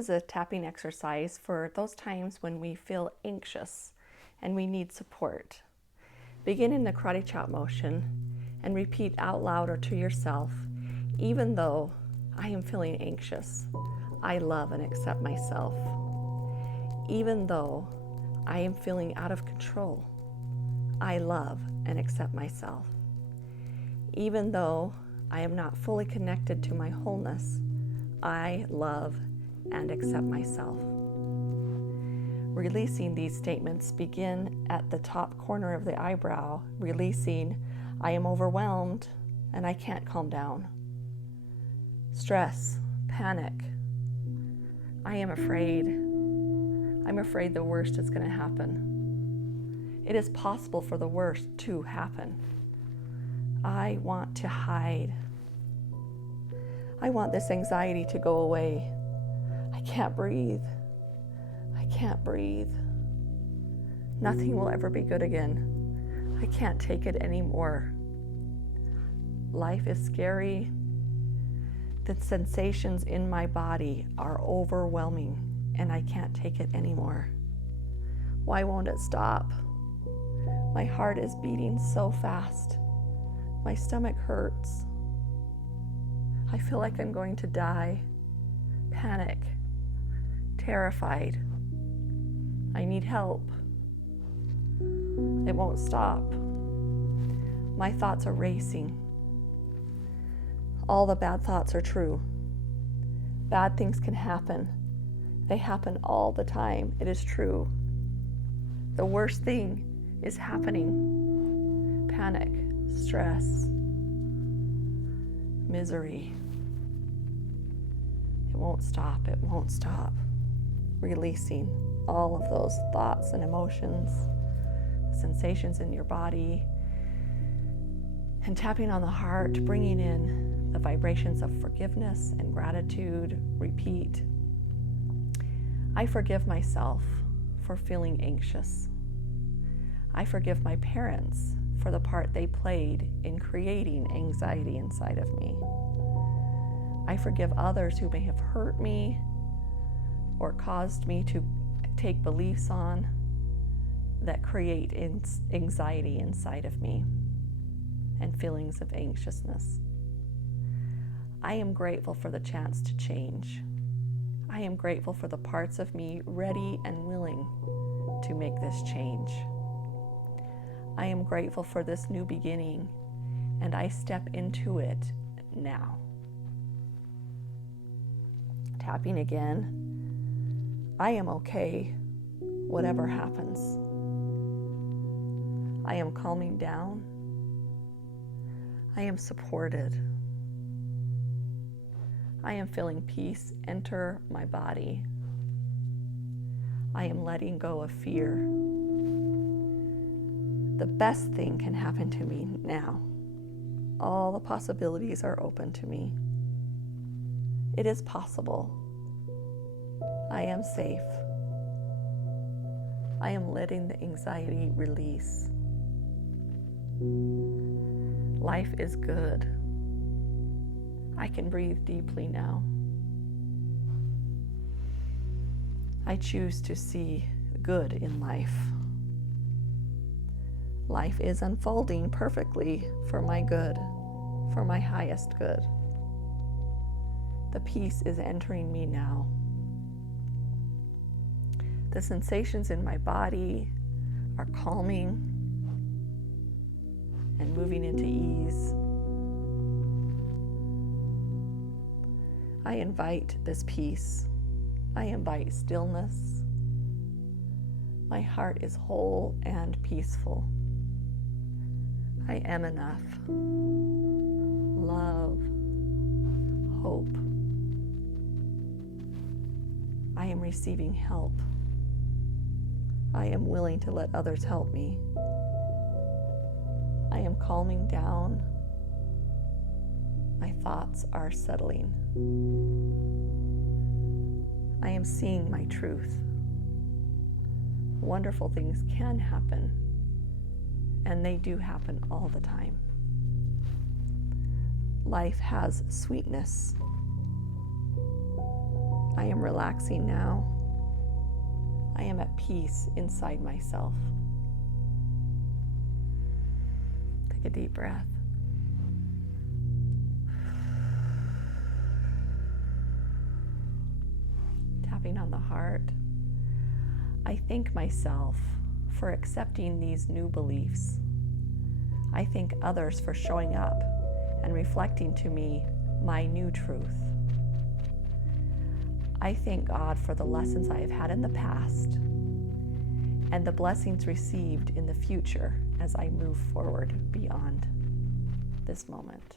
is a tapping exercise for those times when we feel anxious and we need support. Begin in the karate chop motion and repeat out loud or to yourself, even though I am feeling anxious, I love and accept myself. Even though I am feeling out of control, I love and accept myself. Even though I am not fully connected to my wholeness, I love and accept myself. Releasing these statements, begin at the top corner of the eyebrow, releasing, I am overwhelmed and I can't calm down. Stress, panic, I am afraid. I'm afraid the worst is going to happen. It is possible for the worst to happen. I want to hide. I want this anxiety to go away. I can't breathe. I can't breathe. Nothing will ever be good again. I can't take it anymore. Life is scary. The sensations in my body are overwhelming and I can't take it anymore. Why won't it stop? My heart is beating so fast. My stomach hurts. I feel like I'm going to die. Panic. Terrified. I need help. It won't stop. My thoughts are racing. All the bad thoughts are true. Bad things can happen. They happen all the time. It is true. The worst thing is happening. Panic, stress, misery. It won't stop. It won't stop. Releasing all of those thoughts and emotions, the sensations in your body, and tapping on the heart, bringing in the vibrations of forgiveness and gratitude. Repeat. I forgive myself for feeling anxious. I forgive my parents for the part they played in creating anxiety inside of me. I forgive others who may have hurt me or caused me to take beliefs on that create anxiety inside of me and feelings of anxiousness. I am grateful for the chance to change. I am grateful for the parts of me ready and willing to make this change. I am grateful for this new beginning, and I step into it now. Tapping again. I am okay, whatever happens. I am calming down. I am supported. I am feeling peace enter my body. I am letting go of fear. The best thing can happen to me now. All the possibilities are open to me. It is possible. I am safe. I am letting the anxiety release. Life is good. I can breathe deeply now. I choose to see good in life. Life is unfolding perfectly for my good, for my highest good. The peace is entering me now. The sensations in my body are calming and moving into ease. I invite this peace. I invite stillness. My heart is whole and peaceful. I am enough. Love, hope. I am receiving help. I am willing to let others help me. I am calming down. My thoughts are settling. I am seeing my truth. Wonderful things can happen, and they do happen all the time. Life has sweetness. I am relaxing now. I am at peace inside myself. Take a deep breath. Tapping on the heart. I thank myself for accepting these new beliefs. I thank others for showing up and reflecting to me my new truth. I thank God for the lessons I have had in the past and the blessings received in the future as I move forward beyond this moment.